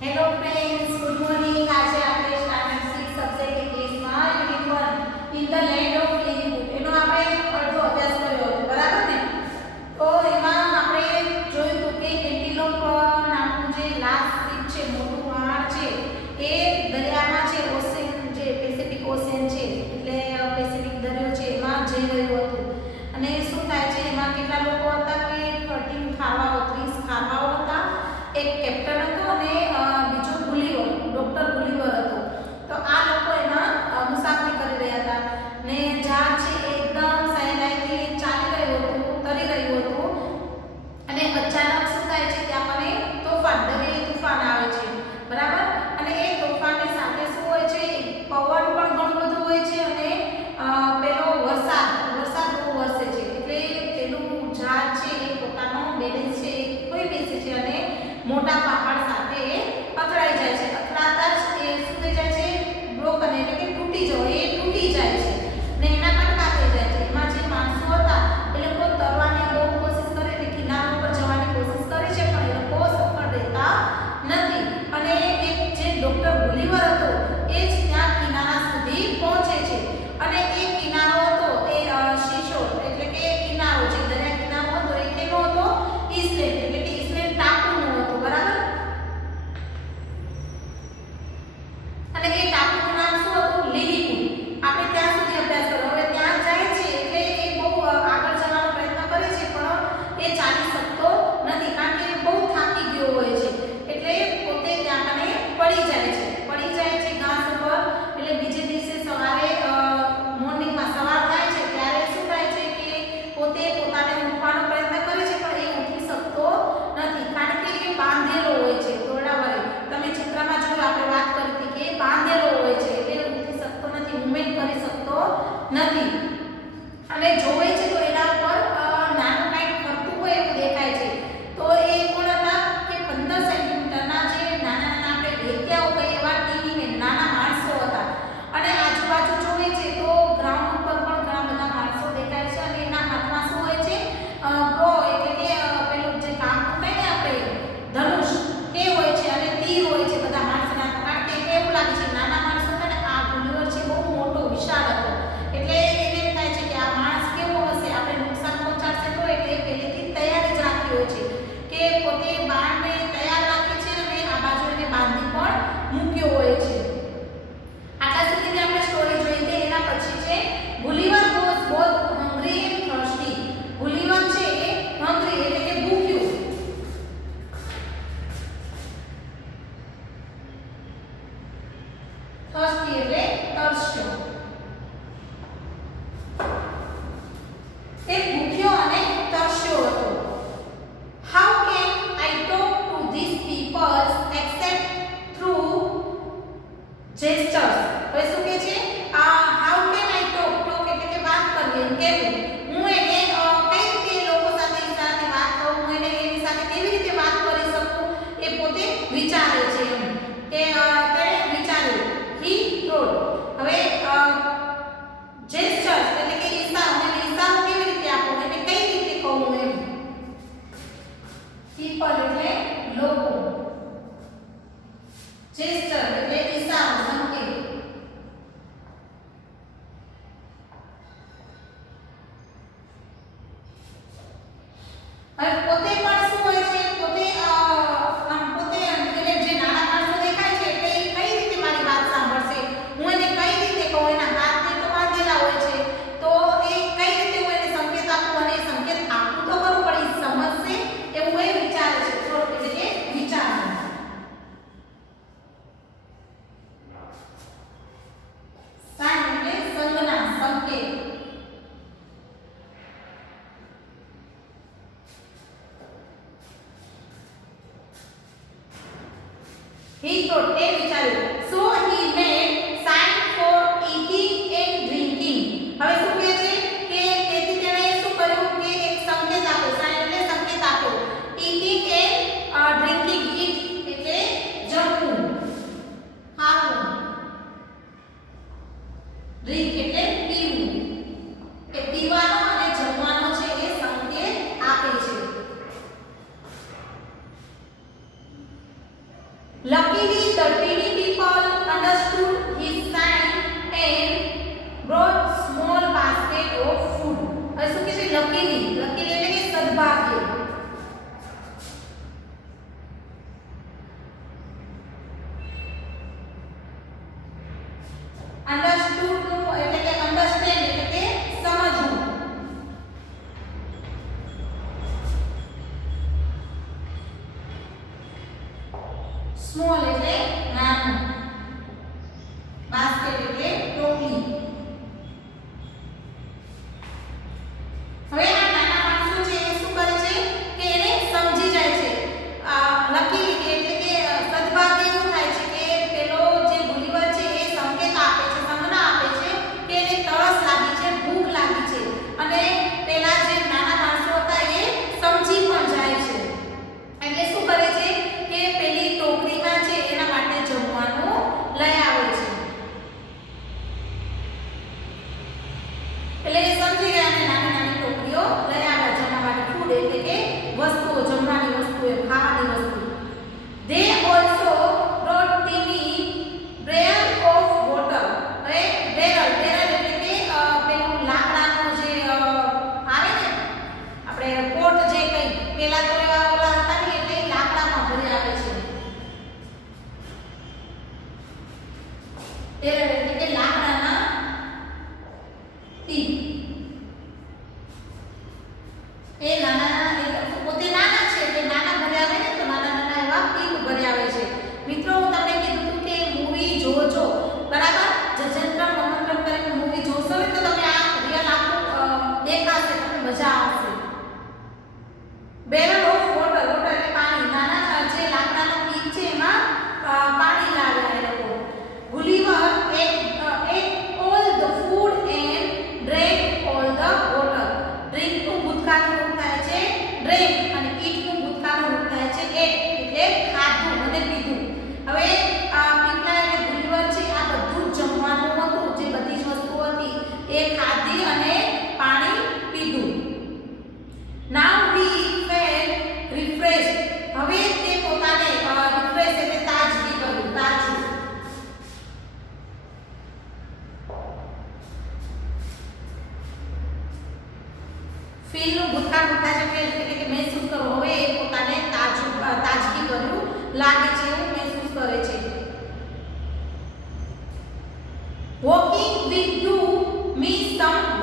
Hello friends good morning આજે આપણે standard 6 subject ઇંગ્લિશમાં unit 1 in the land of living એનો આપણે અડધો અભ્યાસ કર્યો હતો, બરાબર ને? તો એમાં આપણે જોયું હતું કે કેન્ટિલોપ નામનું જે લાસ્ટ સીપ છે, મોટું પહાડ છે, એ દરિયામાં છે ઓશિન જે પેસિફિક ઓશિયન છે, એટલે પેસિફિક દરિયો છે, એમાં જઈ રહ્યું હતું. અને શું થાય છે, એમાં કેટલા લોકો He thought, એ વિચાર્યું. So he made sign for eating and drinking. હવે શું કહે છે કે તેથી તેણે શું કર્યું કે એક સંકેત આપ્યો સાઇન એટલે સંકેત આપ્યો. Eating and drinking eat એટલે જમવું. ખાવું. Drink એટલે સુકાન ઉઠાશે એટલે કે મહેસૂસ કરવો હવે એ પોતાને તાજ તાજગી ભર્યું લાગે છે, એવું મહેસૂસ કરે છે. Walking with you me some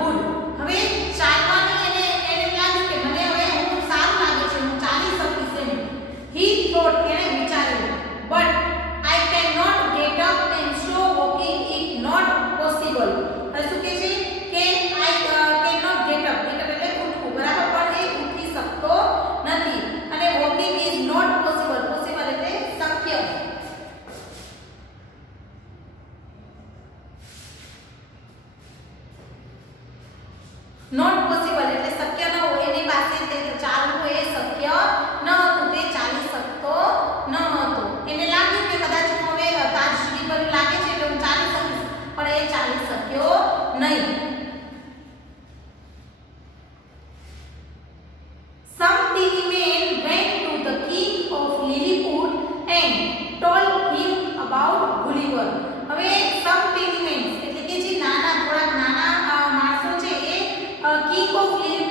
e confie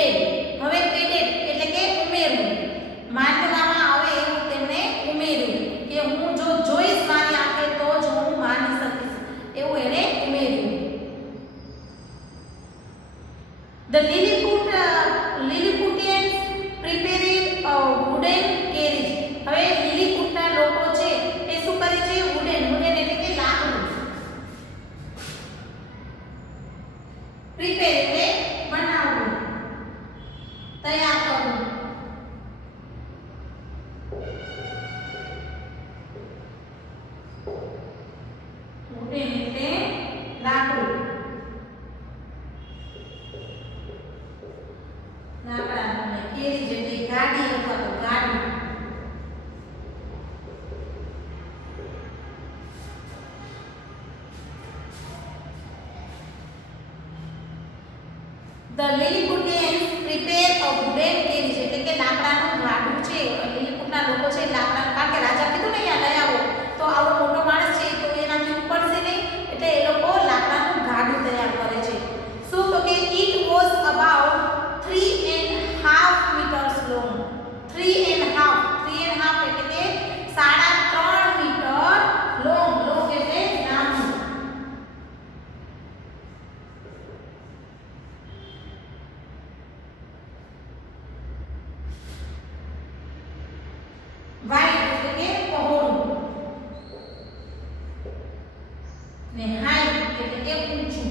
added હવે એડેડ એટલે કે ઉમેરવું. માનવામાં આવે એવું તેમણે ઉમેર્યું કે હું જો જોઈશ મારી આંખે તો જ હું માની શકીશ. એવું એણે ઉમેર્યું. The Lilliput uh, Lilliputians prepared a wooden carriage. હવે લિલીપુટના લોકો છે એ શું કરે છે? વુડન વુડન એટલે કે લાકડું. Prepare The này hai cái tiếp cung chủ